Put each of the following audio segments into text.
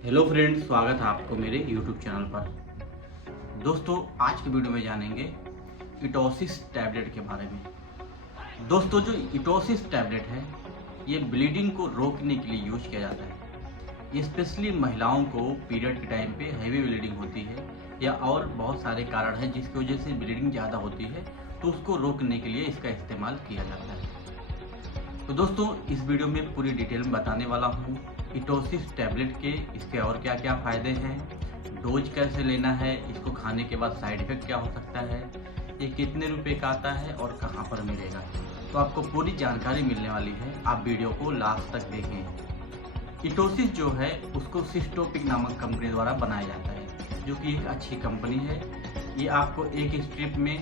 Hello friends, स्वागत है आपको मेरे यूट्यूब चैनल पर। दोस्तों, आज की वीडियो में जानेंगे इटोसिस टैबलेट के बारे में। दोस्तों, जो इटोसिस टैबलेट है ये ब्लीडिंग को रोकने के लिए यूज किया जाता है। ये स्पेशली महिलाओं को पीरियड के टाइम पे हैवी ब्लीडिंग होती है या और बहुत सारे कारण हैं जिसकी वजह से ब्लीडिंग ज़्यादा होती है, तो उसको रोकने के लिए इसका इस्तेमाल किया जाता है। तो दोस्तों, इस वीडियो में पूरी डिटेल में बताने वाला हूँ इटोसिस टैबलेट के, इसके और क्या क्या फ़ायदे हैं, डोज कैसे लेना है, इसको खाने के बाद साइड इफ़ेक्ट क्या हो सकता है, ये कितने रुपए का आता है और कहाँ पर मिलेगा। तो आपको पूरी जानकारी मिलने वाली है, आप वीडियो को लास्ट तक देखें। इटोसिस जो है उसको सिस्टोपिक नामक कंपनी द्वारा बनाया जाता है, जो कि एक अच्छी कंपनी है। ये आपको एक स्ट्रिप में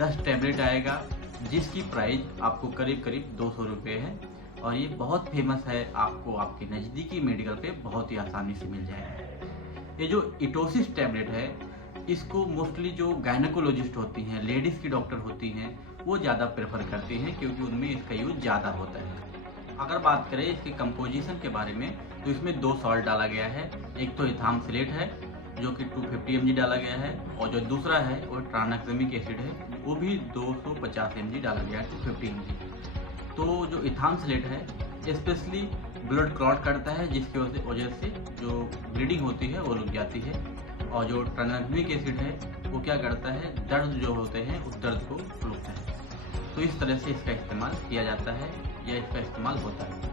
10 टैबलेट आएगा, जिसकी प्राइस आपको करीब करीब 200 रुपये है और ये बहुत फेमस है। आपको आपके नज़दीकी मेडिकल पे बहुत ही आसानी से मिल जाएगा। ये जो इटोसिस टैबलेट है इसको मोस्टली जो गायनेकोलॉजिस्ट होती हैं, लेडीज़ की डॉक्टर होती हैं, वो ज़्यादा प्रेफर करती हैं क्योंकि उनमें इसका यूज ज़्यादा होता है। अगर बात करें इसके कंपोजिशन के बारे में तो इसमें 2 सॉल्ट डाला गया है। एक तो इथामसिलेट है जो कि 250 mg डाला गया है और जो दूसरा है वो ट्रानक्सिमिक एसिड है, वो भी 250 mg डाला गया है 250 mg। तो जो इथामसिलेट है स्पेशली ब्लड क्लॉट करता है, जिसकी वजह से जो ब्लीडिंग होती है वो रुक जाती है। और जो ट्रानक्सिमिक एसिड है वो क्या करता है, दर्द जो होते हैं उस दर्द को रोकता है। तो इस तरह से इसका इस्तेमाल किया जाता है या इसका इस्तेमाल होता है।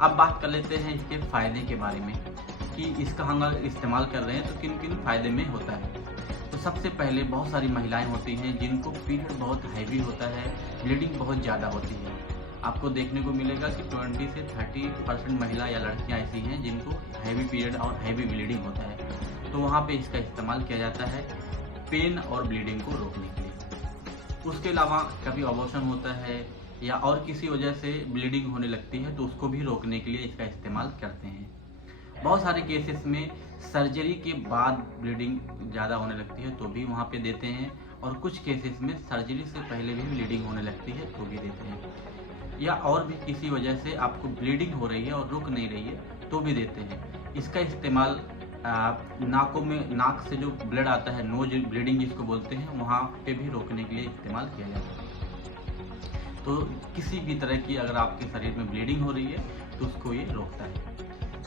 अब बात कर लेते हैं इसके फ़ायदे के बारे में कि इसका हम अगर इस्तेमाल कर रहे हैं तो किन किन फ़ायदे में होता है। तो सबसे पहले बहुत सारी महिलाएं होती हैं जिनको पीरियड बहुत हैवी होता है, ब्लीडिंग बहुत ज़्यादा होती है। आपको देखने को मिलेगा कि 20 से 30% महिला या लड़कियां ऐसी हैं जिनको हैवी पीरियड और हैवी ब्लीडिंग होता है। तो वहाँ पे इसका इस्तेमाल किया जाता है पेन और ब्लीडिंग को रोकने के लिए। उसके अलावा कभी अबॉर्शन होता है या और किसी वजह से ब्लीडिंग होने लगती है तो उसको भी रोकने के लिए इसका इस्तेमाल करते हैं। बहुत सारे केसेस में सर्जरी के बाद ब्लीडिंग ज़्यादा होने लगती है तो भी वहाँ पे देते हैं, और कुछ केसेस में सर्जरी से पहले भी ब्लीडिंग होने लगती है तो भी देते हैं, या और भी किसी वजह से आपको ब्लीडिंग हो रही है और रुक नहीं रही है तो भी देते हैं। इसका इस्तेमाल नाकों में, नाक से जो ब्लड आता है, नोज ब्लीडिंग जिसको बोलते हैं, वहाँ पे भी रोकने के लिए इस्तेमाल किया जाता है। तो किसी भी तरह की अगर आपके शरीर में ब्लीडिंग हो रही है तो उसको ये रोकता है।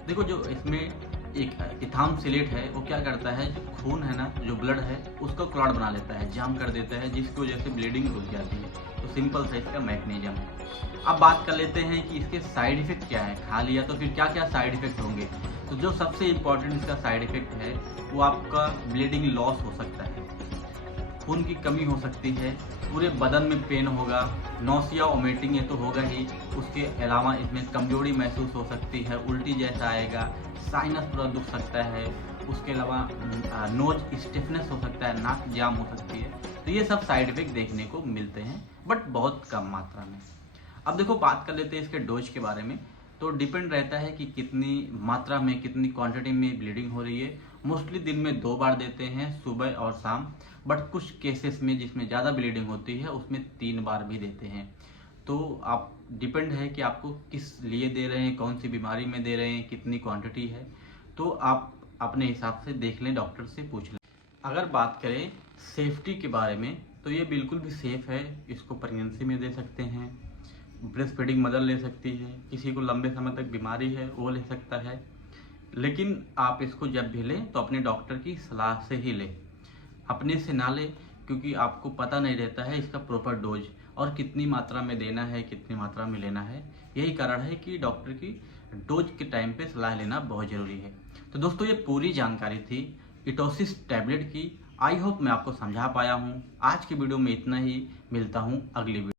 देखो, जो इसमें एक इथामसिलेट है वो क्या करता है, जो खून है ना, जो ब्लड है उसको क्लॉट बना लेता है, जाम कर देता है, जिसकी वजह से ब्लीडिंग रुक जाती है। तो सिंपल सा इसका मैकेनिज्म है। अब बात कर लेते हैं कि इसके साइड इफेक्ट क्या है, खा लिया तो फिर क्या क्या साइड इफेक्ट होंगे। तो जो सबसे इम्पोर्टेंट इसका साइड इफेक्ट है वो आपका ब्लीडिंग लॉस हो सकता है, खून की कमी हो सकती है, पूरे बदन में पेन होगा, नौसिया वोमिटिंग ये तो होगा ही। उसके अलावा इसमें कमजोरी महसूस हो सकती है, उल्टी जैसा आएगा, साइनस पूरा दुख सकता है। उसके अलावा नोज स्टिफनेस हो सकता है, नाक जाम हो सकती है। तो ये सब साइड इफेक्ट देखने को मिलते हैं, बट बहुत कम मात्रा में। अब देखो, बात कर लेते हैं इसके डोज के बारे में। तो डिपेंड रहता है कि कितनी मात्रा में, कितनी क्वांटिटी में ब्लीडिंग हो रही है। मोस्टली दिन में 2 बार देते हैं, सुबह और शाम, बट कुछ केसेस में जिसमें ज़्यादा ब्लीडिंग होती है उसमें 3 बार भी देते हैं। तो आप डिपेंड है कि आपको किस लिए दे रहे हैं, कौन सी बीमारी में दे रहे हैं, कितनी क्वांटिटी है, तो आप अपने हिसाब से देख लें, डॉक्टर से पूछ लें। अगर बात करें सेफ्टी के बारे में तो ये बिल्कुल भी सेफ़ है। इसको प्रेगनेंसी में दे सकते हैं, ब्रेस्ट फीडिंग मदर ले सकती है, किसी को लंबे समय तक बीमारी है वो ले सकता है। लेकिन आप इसको जब भी लें तो अपने डॉक्टर की सलाह से ही लें, अपने से ना लें, क्योंकि आपको पता नहीं रहता है इसका प्रॉपर डोज और कितनी मात्रा में देना है, कितनी मात्रा में लेना है। यही कारण है कि डॉक्टर की डोज के टाइम पे सलाह लेना बहुत ज़रूरी है। तो दोस्तों, ये पूरी जानकारी थी इटोसिस टैबलेट की। आई होप मैं आपको समझा पाया हूँ। आज की वीडियो में इतना ही, मिलता हूँ अगली वीडियो।